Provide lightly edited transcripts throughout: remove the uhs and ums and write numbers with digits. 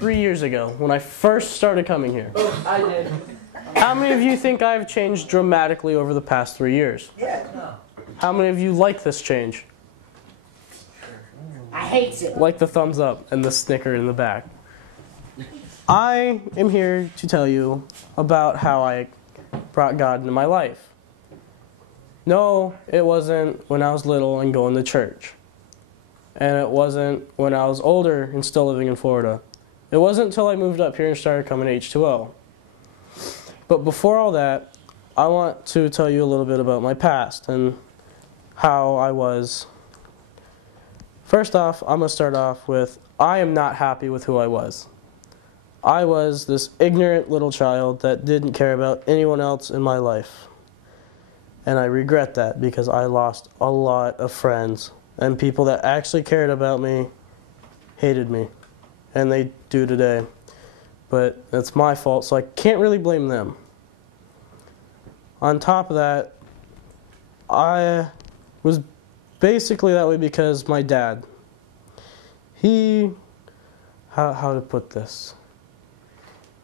3 years ago when I first started coming here. I did. How many of you think I've changed dramatically over the past 3 years? Yeah. No. How many of you like this change? I hate it. Like the thumbs up and the snicker in the back. I am here to tell you about how I brought God into my life. No, it wasn't when I was little and going to church. And it wasn't when I was older and still living in Florida. It wasn't until I moved up here and started coming to H2O. But before all that, I want to tell you a little bit about my past and how I was. First off, I'm going to start off with, I am not happy with who I was. I was this ignorant little child that didn't care about anyone else in my life. And I regret that because I lost a lot of friends. And people that actually cared about me hated me. And they do today. But it's my fault, so I can't really blame them. On top of that, I was basically that way because my dad, how to put this?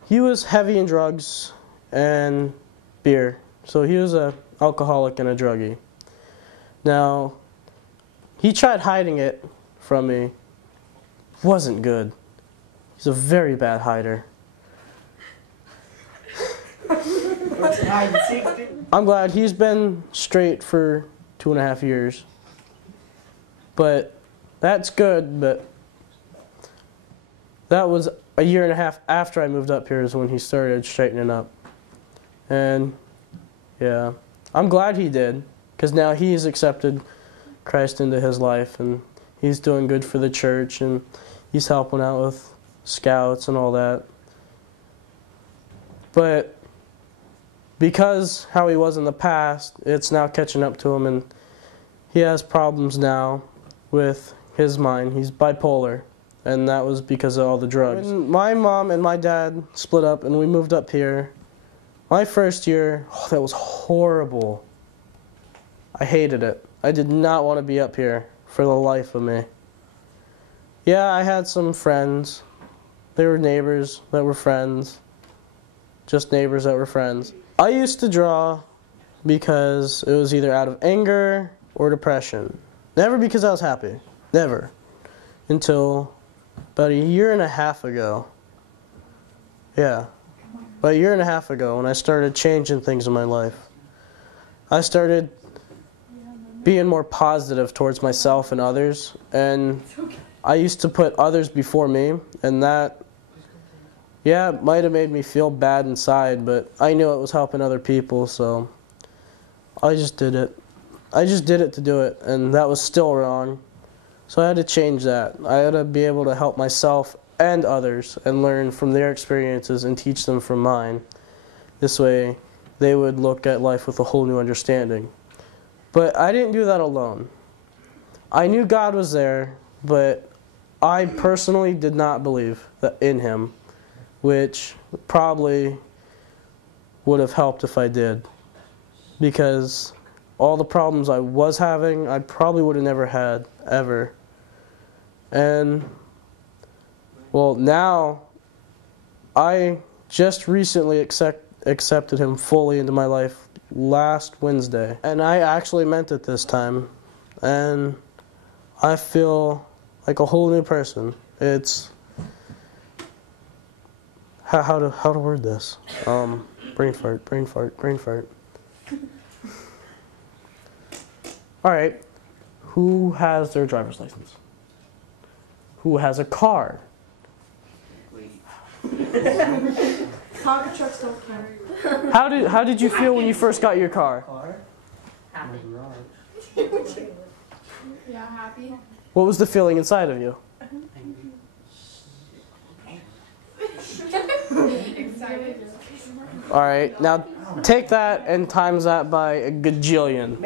He was heavy in drugs and beer. So he was an alcoholic and a druggie. Now, he tried hiding it from me. Wasn't good. He's a very bad hider. I'm glad he's been straight for 2.5 years. But that's good, but that was a 1.5 years after I moved up here is when he started straightening up. And yeah, I'm glad he did, because now he's accepted Christ into his life and he's doing good for the church and he's helping out with scouts and all that. But because how he was in the past, it's now catching up to him and he has problems now with his mind. He's bipolar, and that was because of all the drugs. When my mom and my dad split up and we moved up here, my first year, that was horrible. I hated it. I did not want to be up here for the life of me. Yeah, I had some friends. They were neighbors that were friends. Just neighbors that were friends. I used to draw because it was either out of anger or depression. Never because I was happy. Never. Until about 1.5 years ago. Yeah. About 1.5 years ago when I started changing things in my life. I started being more positive towards myself and others. And I used to put others before me. And that, yeah, it might have made me feel bad inside, but I knew it was helping other people, so I just did it. I just did it to do it, and that was still wrong. So I had to change that. I had to be able to help myself and others and learn from their experiences and teach them from mine. This way, they would look at life with a whole new understanding. But I didn't do that alone. I knew God was there, but I personally did not believe in Him, which probably would have helped if I did. Because all the problems I was having, I probably would have never had, ever. And, well, now, I just recently accepted Him fully into my life last Wednesday. And I actually meant it this time. And I feel like a whole new person. It's how to word this? Brain fart. All right, who has their driver's license? Who has a car? Tonka trucks don't count. How did you feel when you first got your car? Happy. Yeah, happy. What was the feeling inside of you? Excited. All right, now take that and times that by a gajillion.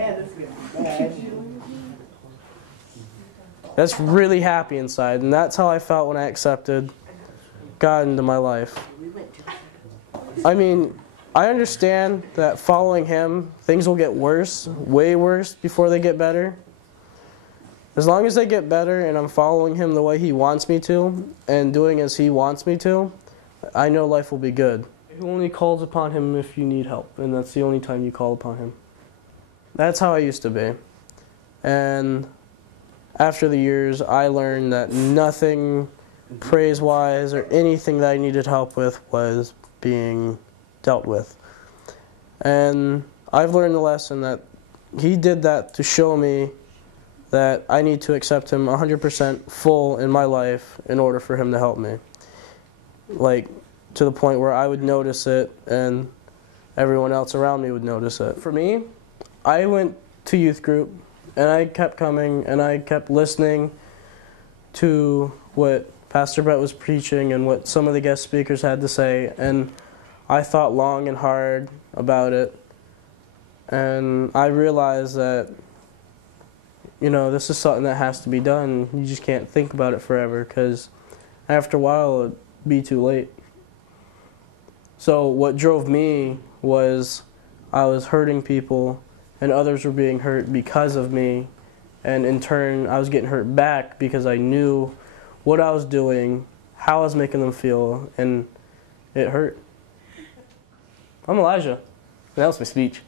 That's really happy inside, and that's how I felt when I accepted God into my life. I mean, I understand that following Him, things will get worse, way worse, before they get better. As long as I get better and I'm following him the way he wants me to and doing as he wants me to, I know life will be good. He only calls upon him if you need help, and that's the only time you call upon him. That's how I used to be. And after the years, I learned that nothing praise-wise or anything that I needed help with was being dealt with. And I've learned the lesson that he did that to show me that I need to accept him 100% full in my life in order for him to help me. Like, to the point where I would notice it and everyone else around me would notice it. For me, I went to youth group and I kept coming and I kept listening to what Pastor Brett was preaching and what some of the guest speakers had to say, and I thought long and hard about it, and I realized that, you know, this is something that has to be done. You just can't think about it forever, because after a while it'd be too late. So what drove me was I was hurting people and others were being hurt because of me, and in turn I was getting hurt back because I knew what I was doing, how I was making them feel, and it hurt. I'm Elijah. That was my speech.